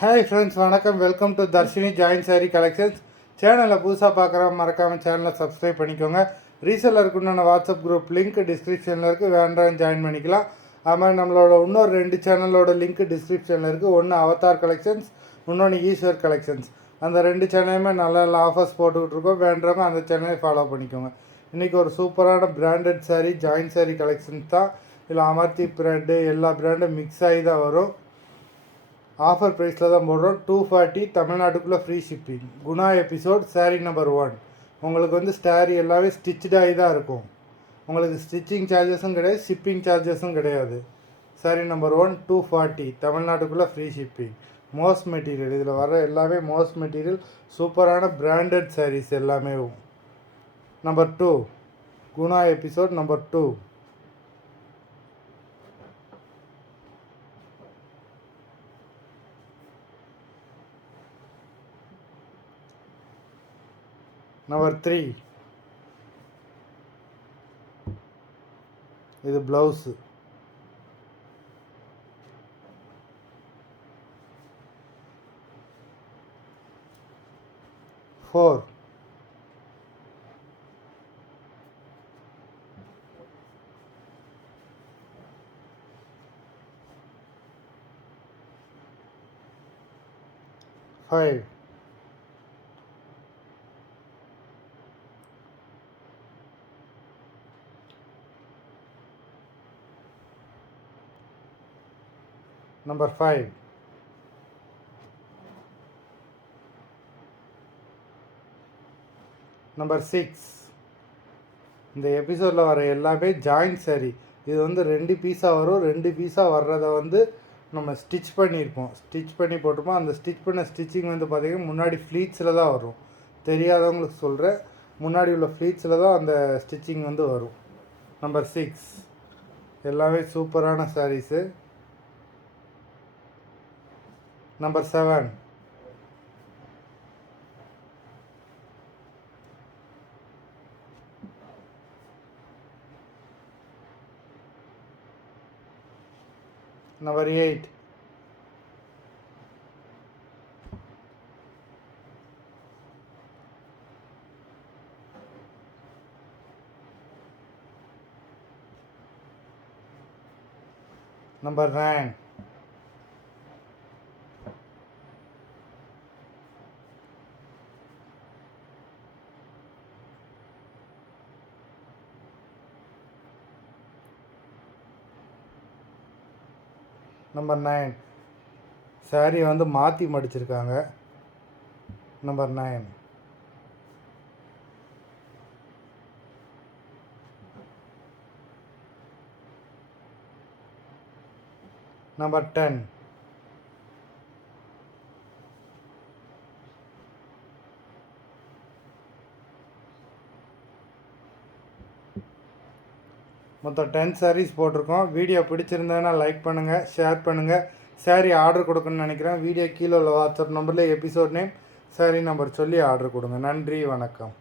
Hi friends, வணக்கம். Welcome to Darshini join sari collections. சேனலில் புதுசாக பார்க்குறவங்க மறக்காமல் சேனலை சப்ஸ்கிரைப் பண்ணிக்கோங்க. ரீசெல்லருக்குண்டான வாட்ஸ்அப் குரூப் லிங்க் டிஸ்கிரிப்ஷனில் இருக்குது, வேண்டாம் ஜாயின் பண்ணிக்கலாம். அது மாதிரி நம்மளோட இன்னொரு 2 சேனலோட லிங்க் டிஸ்கிரிப்ஷனில் இருக்குது. ஒன்று அவதார் கலெக்ஷன்ஸ், இன்னொன்று ஈஸ்வர் கலெக்ஷன்ஸ். அந்த 2 சேனலுமே நல்ல நல்ல ஆஃபர்ஸ் போட்டுக்கிட்டு இருக்கோம். வேண்டவங்க அந்த சேனலை ஃபாலோ பண்ணிக்கோங்க. இன்றைக்கி ஒரு சூப்பரான branded sari, join sari collections தான். இதில் அமர்த்தி பிராண்டு எல்லா பிராண்டும் மிக்ஸ் ஆகி தான் வரும். ஆஃபர் ப்ரைஸில் தான் போடுறோம். 240 தமிழ்நாட்டுக்குள்ளே free shipping. Guna episode sari number 1. உங்களுக்கு வந்து சாரீ எல்லாமே ஸ்டிச்சாகி தான் இருக்கும். உங்களுக்கு ஸ்டிச்சிங் சார்ஜஸும் கிடையாது, ஷிப்பிங் சார்ஜஸும் கிடையாது. சாரீ நம்பர் 1 240 தமிழ்நாட்டுக்குள்ளே ஃப்ரீ ஷிப்பிங். மோஸ்ட் மெட்டீரியல், இதில் வர எல்லாமே மோஸ்ட் மெட்டீரியல், சூப்பரான பிராண்டட் சாரீஸ் எல்லாமே. Number 2 Guna episode number 2. Number 3 இது blouse. Four five number 5 number 6. இந்த எபிசோடில் வர எல்லாமே ஜாயிண்ட் சாரீ. இது வந்து 2 பீஸாக வரும். 2 பீஸாக வர்றதை வந்து நம்ம ஸ்டிச் பண்ணியிருப்போம், ஸ்டிச் பண்ணி போட்டிருப்போம். அந்த ஸ்டிச் பண்ண ஸ்டிச்சிங் வந்து பார்த்திங்கன்னா முன்னாடி ஃப்ளீட்ஸில் தான் வரும். தெரியாதவங்களுக்கு சொல்கிறேன், முன்னாடி உள்ள ஃப்ளீட்ஸில் தான் அந்த ஸ்டிச்சிங் வந்து வரும். நம்பர் 6 எல்லாமே சூப்பரான saris. Number 7 number 8 number 9 number 9 sari வந்து மாற்றி மடிச்சிருக்காங்க. நம்பர் 9 நம்பர் 10 மொத்தம் 10 சாரீஸ் போட்டிருக்கோம். வீடியோ பிடிச்சிருந்ததுன்னா லைக் பண்ணுங்கள், ஷேர் பண்ணுங்கள். சாரீ ஆர்டர் கொடுக்கணும்னு நினைக்கிறேன். வீடியோ கீழே உள்ள வாட்ஸ்அப் நம்பரில் எபிசோட் நேம், சாரீ நம்பர் சொல்லி ஆர்டர் கொடுங்க. நன்றி, வணக்கம்.